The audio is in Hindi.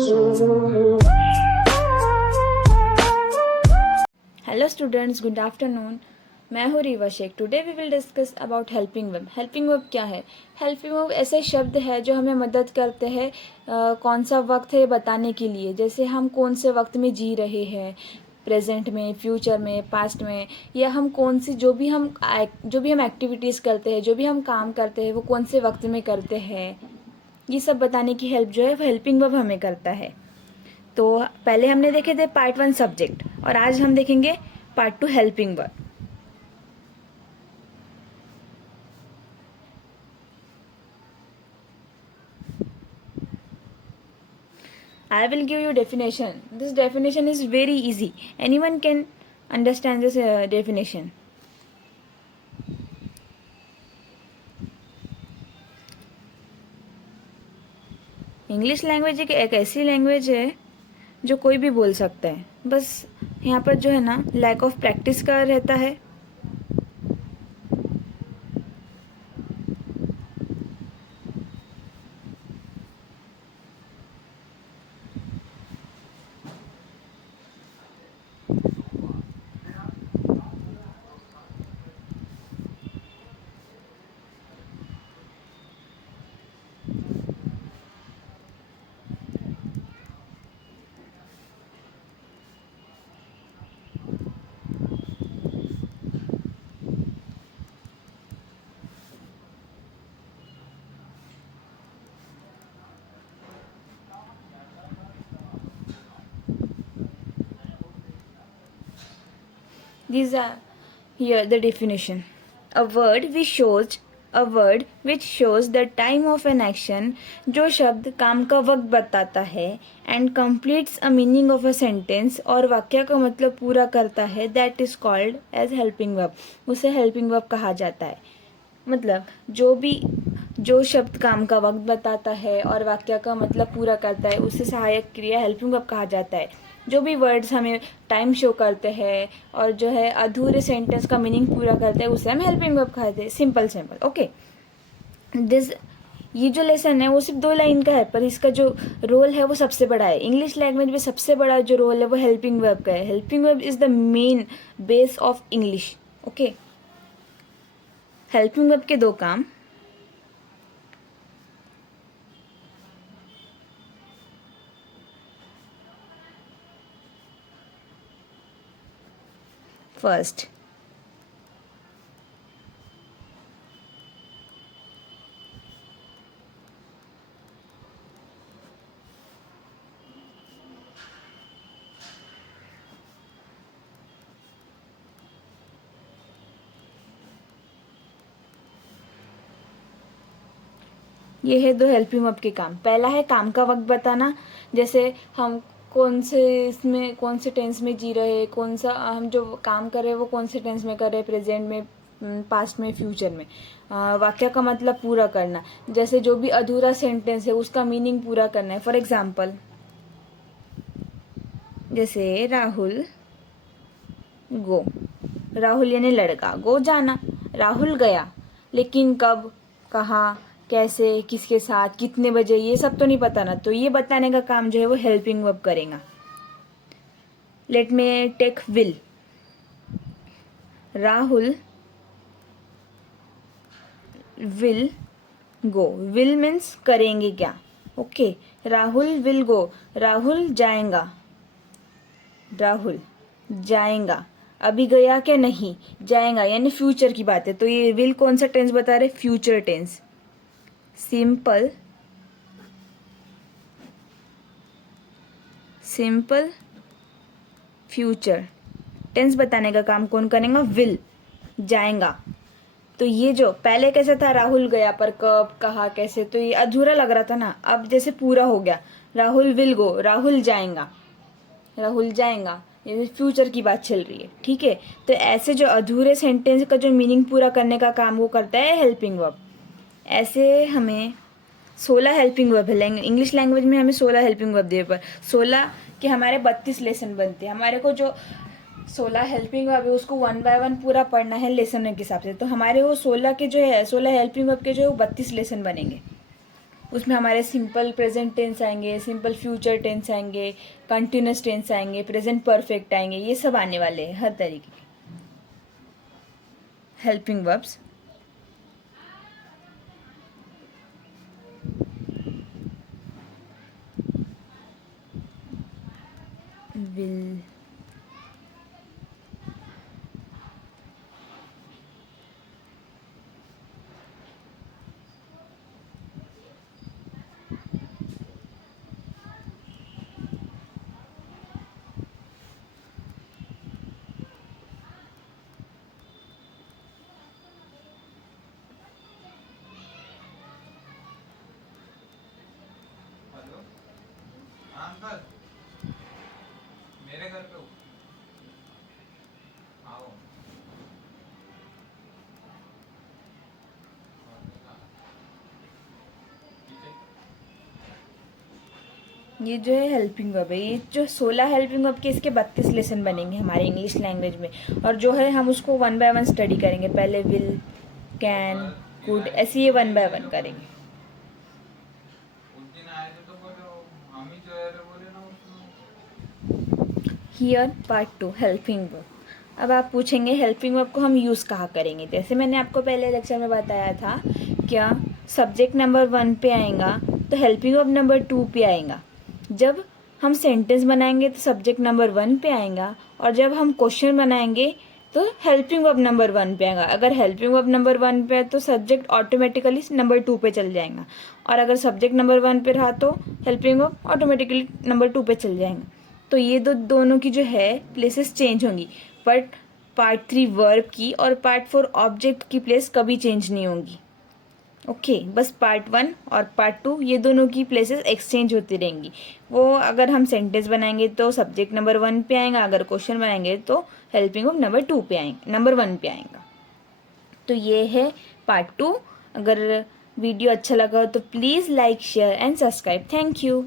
Hello students, good afternoon. मैं हूँ Riva Shaikh. Today we will discuss about helping verb. Helping verb क्या है? हेल्पिंग वर्ब ऐसे शब्द है जो हमें मदद करते हैं कौन सा वक्त है ये बताने के लिए। जैसे हम कौन से वक्त में जी रहे हैं, प्रेजेंट में, फ्यूचर में, पास्ट में, या हम कौन सी जो भी हम एक्टिविटीज़ करते हैं, जो भी हम काम करते हैं वो कौन से वक्त में करते हैं, ये सब बताने की हेल्प जो है वो हेल्पिंग वर्ब हमें करता है। तो पहले हमने देखे थे पार्ट 1 सब्जेक्ट, और आज हम देखेंगे part 2 helping verb. I will give you definition. This definition is very easy. Anyone can understand this definition. English language एक ऐसी लैंग्वेज है जो कोई भी बोल सकता है। बस यहाँ पर जो है ना, लैक ऑफ प्रैक्टिस का रहता है। These are here the definition. A word which shows the time of an action, जो शब्द काम का वक्त बताता है, and completes a meaning of a sentence, और वाक्य का मतलब पूरा करता है, that is called as helping verb. उसे helping verb कहा जाता है। मतलब जो शब्द काम का वक्त बताता है और वाक्य का मतलब पूरा करता है उसे सहायक क्रिया हेल्पिंग वर्ब कहा जाता है। जो भी वर्ड्स हमें टाइम शो करते हैं और जो है अधूरे सेंटेंस का मीनिंग पूरा करते हैं उसे हम हेल्पिंग वर्ब कहते हैं। Simple okay. ये जो लेसन है वो सिर्फ 2 लाइन का है, पर इसका जो रोल है वो सबसे बड़ा है। इंग्लिश लैंग्वेज में सबसे बड़ा जो रोल है वो हेल्पिंग वर्ब का है। Helping verb is the main base of English. Okay. Helping verb के 2 काम। फर्स्ट, ये है 2 हेल्पिंग वर्ब के काम। पहला है काम का वक्त बताना, जैसे हम कौन से टेंस में जी रहे हैं, कौन सा हम जो काम कर रहे हैं वो कौन से टेंस में कर रहे हैं, प्रेजेंट में, पास्ट में, फ्यूचर में। वाक्य का मतलब पूरा करना, जैसे जो भी अधूरा सेंटेंस है उसका मीनिंग पूरा करना है। फॉर एग्जाम्पल, जैसे राहुल गो, राहुल यानी लड़का, गो जाना, राहुल गया, लेकिन कब, कहाँ, कैसे, किसके साथ, कितने बजे, ये सब तो नहीं पता ना, तो ये बताने का काम जो है वो हेल्पिंग वर्ब करेगा। Let me take will. Rahul will go. Will means करेंगे क्या। Okay. Rahul will go, Rahul जाएगा, राहुल जाएगा। अभी गया क्या? नहीं, जाएगा यानी फ्यूचर की बात है, तो ये विल कौन सा टेंस बता रहे? Future tense. Simple future tense बताने का काम कौन करेगा? विल, जाएगा। तो ये जो पहले कैसे था, राहुल गया, पर कब, कहा, कैसे, तो ये अधूरा लग रहा था ना। अब जैसे पूरा हो गया, राहुल विल गो, राहुल जाएगा, राहुल जाएगा, ये फ्यूचर की बात चल रही है। ठीक है। तो ऐसे जो अधूरे सेंटेंस का जो मीनिंग पूरा करने का काम वो करता है हेल्पिंग वर्ब। ऐसे हमें 16 हेल्पिंग वर्ब है। इंग्लिश लैंग्वेज में हमें 16 हेल्पिंग वर्ब दिए, पर 16 के हमारे 32 लेसन बनते हैं। हमारे को जो 16 हेल्पिंग वर्ब है उसको 1 बाय 1 पूरा पढ़ना है लेसन के हिसाब से। तो हमारे वो 16 के जो है 16 हेल्पिंग वर्ब के जो है वो 32 लेसन बनेंगे। उसमें हमारे सिंपल प्रेजेंट टेंस आएंगे, सिंपल फ्यूचर टेंस आएंगे, कंटिन्यूस टेंस आएंगे, प्रेजेंट परफेक्ट आएंगे, ये सब आने वाले हैं हर तरीके के हेल्पिंग वर्ब्स। Will, hello. हाँ अंकल, मेरे घर पे हो? आओ। ये जो है हेल्पिंग वर्ब है। ये जो 16 हेल्पिंग वर्ब के इसके 32 लेसन बनेंगे हमारे इंग्लिश लैंग्वेज में, और जो है हम उसको 1 बाय 1 स्टडी करेंगे। पहले विल, कैन, कल कुड, किराए ऐसे ये पे 1 बाय थे 1 तो करेंगे। उस दिन आए थे तो बोले हम ही जो है बोले ना उसमें। Here part 2 helping verb. अब आप पूछेंगे हेल्पिंग वर्ब को हम यूज़ कहाँ करेंगे। जैसे मैंने आपको पहले लेक्चर में बताया था, क्या सब्जेक्ट नंबर 1 पे आएगा तो हेल्पिंग वर्ब नंबर 2 पे आएगा। जब हम सेंटेंस बनाएंगे तो सब्जेक्ट नंबर 1 पे आएगा, और जब हम क्वेश्चन बनाएंगे तो हेल्पिंग वर्ब नंबर 1 पे आएगा। अगर हेल्पिंग वर्ब नंबर 1 पे है तो सब्जेक्ट ऑटोमेटिकली नंबर 2 पे चल जाएगा, और अगर सब्जेक्ट नंबर 1 पे रहा तो हेल्पिंग वर्ब ऑटोमेटिकली नंबर 2 पे चल जाएगा। तो ये दोनों की जो है प्लेसेस चेंज होंगी, बट पार्ट 3 वर्ब की और पार्ट 4 ऑब्जेक्ट की प्लेस कभी चेंज नहीं होंगी। ओके, बस पार्ट 1 और पार्ट 2 ये दोनों की प्लेसेस एक्सचेंज होती रहेंगी। वो अगर हम सेंटेंस बनाएंगे तो सब्जेक्ट नंबर 1 पे आएगा, अगर क्वेश्चन बनाएंगे तो हेल्पिंग वर्ब नंबर 2 पे आएंगे, नंबर 1 पे आएगा। तो ये है पार्ट 2। अगर वीडियो अच्छा लगा हो तो please like, share and subscribe. Thank you.